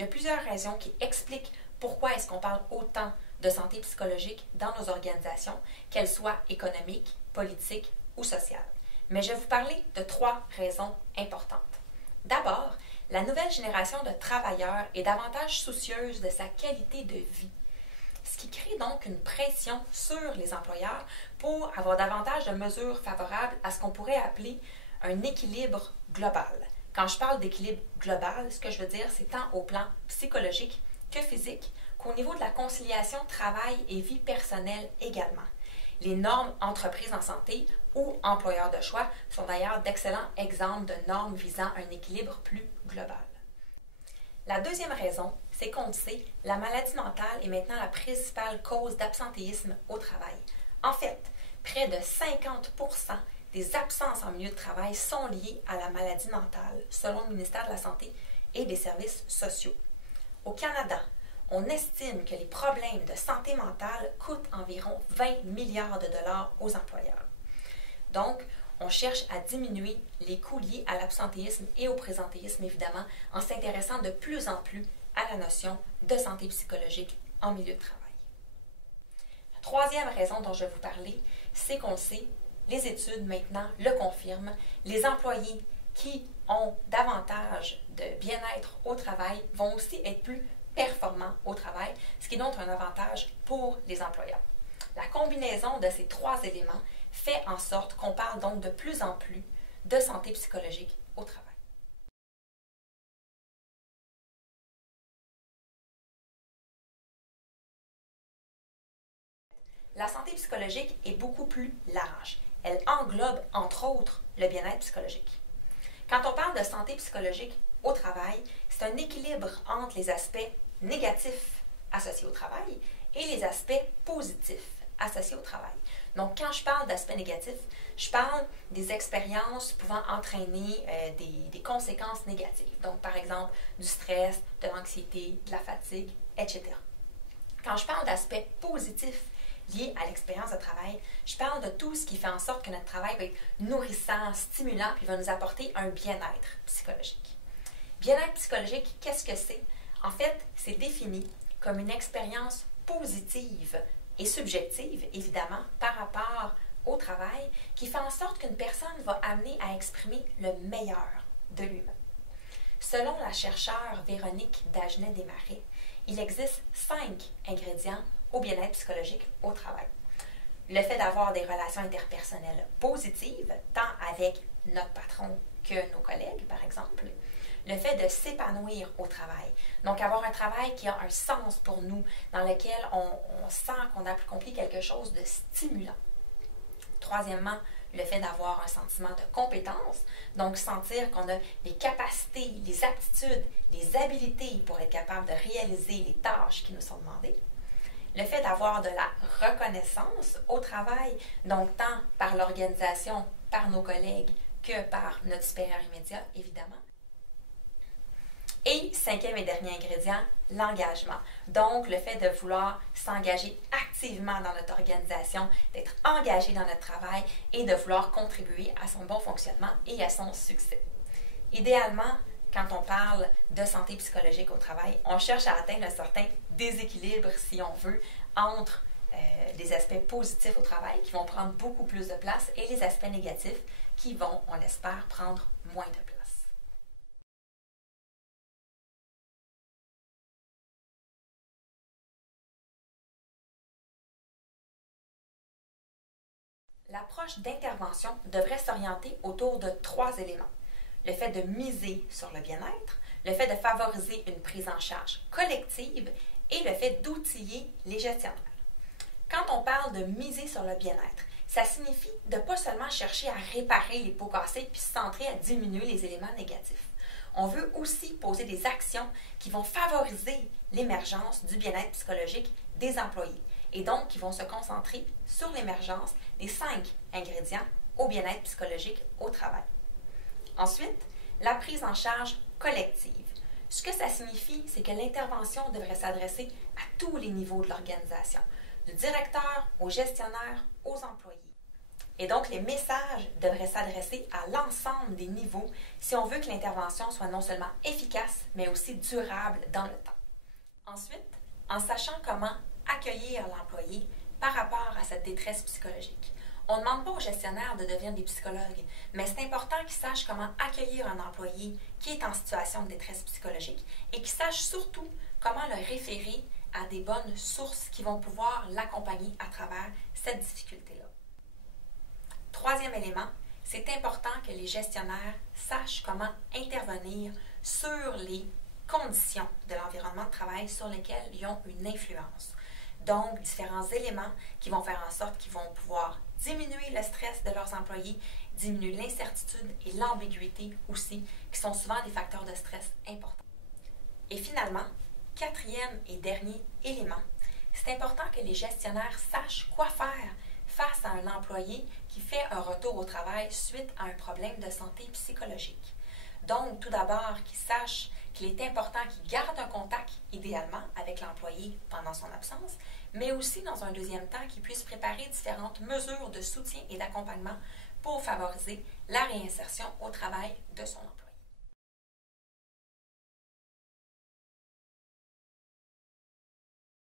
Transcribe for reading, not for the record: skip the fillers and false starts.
Il y a plusieurs raisons qui expliquent pourquoi est-ce qu'on parle autant de santé psychologique dans nos organisations, qu'elles soient économiques, politiques ou sociales. Mais je vais vous parler de 3 raisons importantes. D'abord, la nouvelle génération de travailleurs est davantage soucieuse de sa qualité de vie, ce qui crée donc une pression sur les employeurs pour avoir davantage de mesures favorables à ce qu'on pourrait appeler un équilibre global. Quand je parle d'équilibre global, ce que je veux dire, c'est tant au plan psychologique que physique, qu'au niveau de la conciliation travail et vie personnelle également. Les normes entreprises en santé ou employeurs de choix sont d'ailleurs d'excellents exemples de normes visant un équilibre plus global. La deuxième raison, c'est qu'on le sait, la maladie mentale est maintenant la principale cause d'absentéisme au travail. En fait, près de 50% des absences en milieu de travail sont liées à la maladie mentale, selon le ministère de la Santé et des Services sociaux. Au Canada, on estime que les problèmes de santé mentale coûtent environ 20 milliards de dollars aux employeurs. Donc, on cherche à diminuer les coûts liés à l'absentéisme et au présentéisme, évidemment, en s'intéressant de plus en plus à la notion de santé psychologique en milieu de travail. La troisième raison dont je vais vous parler, c'est qu'on le sait, les études maintenant le confirment, les employés qui ont davantage de bien-être au travail vont aussi être plus performants au travail, ce qui est donc un avantage pour les employeurs. La combinaison de ces 3 éléments fait en sorte qu'on parle donc de plus en plus de santé psychologique au travail. La santé psychologique est beaucoup plus large. Elle englobe, entre autres, le bien-être psychologique. Quand on parle de santé psychologique au travail, c'est un équilibre entre les aspects négatifs associés au travail et les aspects positifs associés au travail. Donc, quand je parle d'aspects négatifs, je parle des expériences pouvant entraîner des conséquences négatives. Donc, par exemple, du stress, de l'anxiété, de la fatigue, etc. Quand je parle d'aspects positifs liés à l'expérience de travail, je parle de tout ce qui fait en sorte que notre travail va être nourrissant, stimulant, puis va nous apporter un bien-être psychologique. Bien-être psychologique, qu'est-ce que c'est? En fait, c'est défini comme une expérience positive et subjective, évidemment, par rapport au travail, qui fait en sorte qu'une personne va amener à exprimer le meilleur de lui-même. Selon la chercheure Véronique Dagenet-Desmarais, il existe 5 ingrédients au bien-être psychologique au travail. Le fait d'avoir des relations interpersonnelles positives, tant avec notre patron que nos collègues, par exemple. Le fait de s'épanouir au travail. Donc, avoir un travail qui a un sens pour nous, dans lequel on sent qu'on a accompli quelque chose de stimulant. Troisièmement, le fait d'avoir un sentiment de compétence, donc sentir qu'on a les capacités, les aptitudes, les habilités pour être capable de réaliser les tâches qui nous sont demandées. Le fait d'avoir de la reconnaissance au travail, donc tant par l'organisation, par nos collègues, que par notre supérieur immédiat, évidemment. Et 5e et dernier ingrédient, l'engagement. Donc, le fait de vouloir s'engager activement dans notre organisation, d'être engagé dans notre travail et de vouloir contribuer à son bon fonctionnement et à son succès. Idéalement, quand on parle de santé psychologique au travail, on cherche à atteindre un certain déséquilibre, si on veut, entre les aspects positifs au travail qui vont prendre beaucoup plus de place et les aspects négatifs qui vont, on l'espère, prendre moins de place. L'approche d'intervention devrait s'orienter autour de 3 éléments. Le fait de miser sur le bien-être, le fait de favoriser une prise en charge collective et le fait d'outiller les gestionnaires. Quand on parle de miser sur le bien-être, ça signifie de ne pas seulement chercher à réparer les pots cassés puis se centrer à diminuer les éléments négatifs. On veut aussi poser des actions qui vont favoriser l'émergence du bien-être psychologique des employés et donc qui vont se concentrer sur l'émergence des 5 ingrédients au bien-être psychologique au travail. Ensuite, la prise en charge collective. Ce que ça signifie, c'est que l'intervention devrait s'adresser à tous les niveaux de l'organisation, du directeur au gestionnaire aux employés. Et donc, les messages devraient s'adresser à l'ensemble des niveaux si on veut que l'intervention soit non seulement efficace, mais aussi durable dans le temps. Ensuite, en sachant comment accueillir l'employé par rapport à cette détresse psychologique. On ne demande pas aux gestionnaires de devenir des psychologues, mais c'est important qu'ils sachent comment accueillir un employé qui est en situation de détresse psychologique et qu'ils sachent surtout comment le référer à des bonnes sources qui vont pouvoir l'accompagner à travers cette difficulté-là. Troisième élément, c'est important que les gestionnaires sachent comment intervenir sur les conditions de l'environnement de travail sur lesquelles ils ont une influence. Donc, différents éléments qui vont faire en sorte qu'ils vont pouvoir diminuer le stress de leurs employés, diminuer l'incertitude et l'ambiguïté aussi, qui sont souvent des facteurs de stress importants. Et finalement, quatrième et dernier élément, c'est important que les gestionnaires sachent quoi faire face à un employé qui fait un retour au travail suite à un problème de santé psychologique. Donc, tout d'abord, qu'ils sachent qu'il est important qu'ils gardent un contact, idéalement, avec l'employé pendant son absence, mais aussi, dans un deuxième temps, qu'ils puissent préparer différentes mesures de soutien et d'accompagnement pour favoriser la réinsertion au travail de son employé.